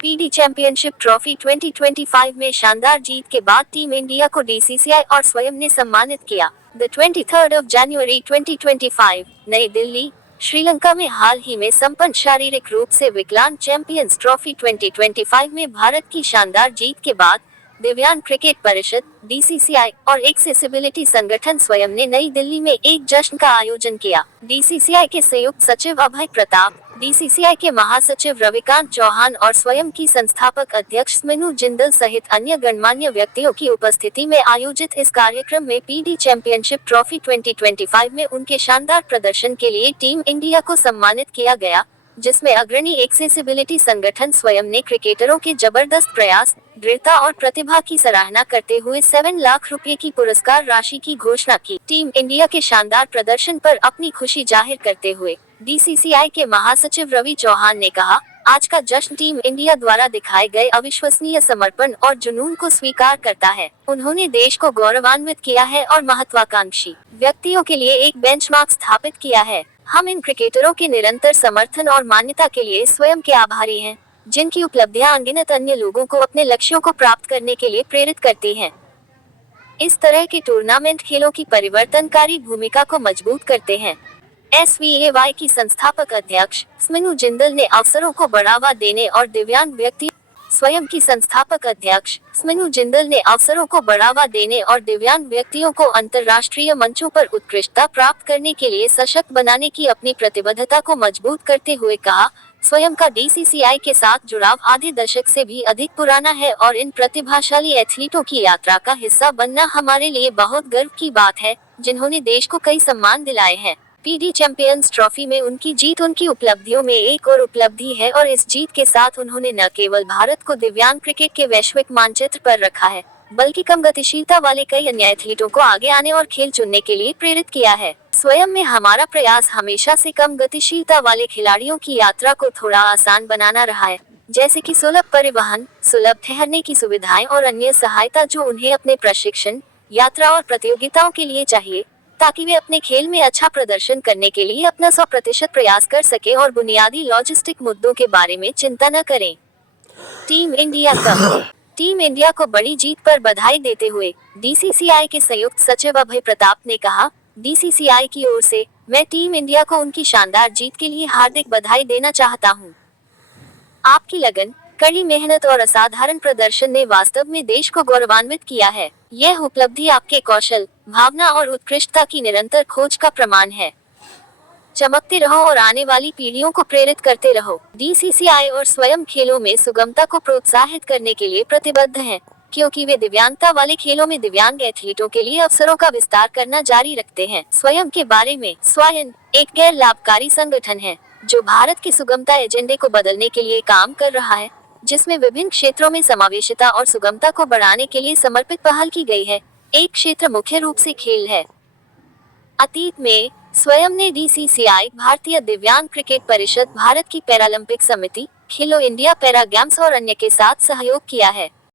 PD championship trophy 2025 में शानदार जीत के बाद टीम इंडिया को बीसीसीआई और स्वयं ने सम्मानित किया। द 23rd of January 2025, नई दिल्ली, श्रीलंका में हाल ही में संपन्न शारीरिक रूप से विकलांग चैंपियंस ट्रॉफी 2025 में भारत की शानदार जीत के बाद दिव्यांग क्रिकेट परिषद बीसीसीआई और एक्सेसिबिलिटी संगठन स्वयं ने नई दिल्ली में एक जश्न का आयोजन किया। बीसीसीआई के संयुक्त सचिव अभय प्रताप, बीसीसीआई के महासचिव रविकांत चौहान और स्वयं की संस्थापक अध्यक्ष स्मिनु जिंदल सहित अन्य गणमान्य व्यक्तियों की उपस्थिति में आयोजित इस कार्यक्रम में पीडी चैंपियनशिप ट्रॉफी 2025 में उनके शानदार प्रदर्शन के लिए टीम इंडिया को सम्मानित किया गया, जिसमें अग्रणी एक्सेसिबिलिटी संगठन स्वयं ने क्रिकेटरों के जबरदस्त प्रयास, दृढ़ता और प्रतिभा की सराहना करते हुए 7 लाख रुपए की पुरस्कार राशि की घोषणा की। टीम इंडिया के शानदार प्रदर्शन पर अपनी खुशी जाहिर करते हुए बीसीसीआई के महासचिव रवि चौहान ने कहा, आज का जश्न टीम इंडिया द्वारा दिखाए गए अविश्वसनीय समर्पण और जुनून को स्वीकार करता है। उन्होंने देश को गौरवान्वित किया है और महत्वाकांक्षी व्यक्तियों के लिए एक बेंचमार्क स्थापित किया है। हम इन क्रिकेटरों के निरंतर समर्थन और मान्यता के लिए स्वयं के आभारी हैं, जिनकी उपलब्धियां अनगिनत अन्य लोगों को अपने लक्ष्यों को प्राप्त करने के लिए प्रेरित करती हैं। इस तरह के टूर्नामेंट खेलों की परिवर्तनकारी भूमिका को मजबूत करते हैं। SVAY की संस्थापक अध्यक्ष स्मिनु जिंदल ने अवसरों को बढ़ावा देने और दिव्यांग व्यक्ति स्वयं की संस्थापक अध्यक्ष स्मिनु जिंदल ने अवसरों को बढ़ावा देने और दिव्यांग व्यक्तियों को अंतर्राष्ट्रीय मंचों पर उत्कृष्टता प्राप्त करने के लिए सशक्त बनाने की अपनी प्रतिबद्धता को मजबूत करते हुए कहा, स्वयं का बीसीसीआई के साथ जुड़ाव आधे दशक से भी अधिक पुराना है और इन प्रतिभाशाली एथलीटों की यात्रा का हिस्सा बनना हमारे लिए बहुत गर्व की बात है, जिन्होंने देश को कई सम्मान दिलाए हैं। पीडी चैंपियंस ट्रॉफी में उनकी जीत उनकी उपलब्धियों में एक और उपलब्धि है और इस जीत के साथ उन्होंने न केवल भारत को दिव्यांग क्रिकेट के वैश्विक मानचित्र पर रखा है, बल्कि कम गतिशीलता वाले कई अन्य एथलीटों को आगे आने और खेल चुनने के लिए प्रेरित किया है। स्वयं में हमारा प्रयास हमेशा से कम गतिशीलता वाले खिलाड़ियों की यात्रा को थोड़ा आसान बनाना रहा है, जैसे कि सुलभ परिवहन, सुलभ ठहरने की सुविधाएं और अन्य सहायता जो उन्हें अपने प्रशिक्षण, यात्रा और प्रतियोगिताओं के लिए चाहिए, ताकि वे अपने खेल में अच्छा प्रदर्शन करने के लिए अपना 100% प्रयास कर सके और बुनियादी लॉजिस्टिक मुद्दों के बारे में चिंता न करें। टीम इंडिया को बड़ी जीत पर बधाई देते हुए बीसीसीआई के संयुक्त सचिव अभय प्रताप ने कहा, बीसीसीआई की ओर से मैं टीम इंडिया को उनकी शानदार जीत के लिए हार्दिक बधाई देना चाहता हूं। आपकी लगन, कड़ी मेहनत और असाधारण प्रदर्शन ने वास्तव में देश को गौरवान्वित किया है। यह उपलब्धि आपके कौशल, भावना और उत्कृष्टता की निरंतर खोज का प्रमाण है। चमकते रहो और आने वाली पीढ़ियों को प्रेरित करते रहो। बीसीसीआई और स्वयं खेलों में सुगमता को प्रोत्साहित करने के लिए प्रतिबद्ध हैं, क्योंकि वे दिव्यांगता वाले खेलों में दिव्यांग एथलीटों के लिए अवसरों का विस्तार करना जारी रखते हैं। स्वयं के बारे में, स्वयं एक गैर लाभकारी संगठन है जो भारत के सुगमता एजेंडे को बदलने के लिए काम कर रहा है, जिसमें विभिन्न क्षेत्रों में समावेशिता और सुगमता को बढ़ाने के लिए समर्पित पहल की गई है। एक क्षेत्र मुख्य रूप से खेल है। अतीत में स्वयं ने बीसीसीआई, भारतीय दिव्यांग क्रिकेट परिषद, भारत की पैरालंपिक समिति, खेलो इंडिया पैरा गेम्स और अन्य के साथ सहयोग किया है।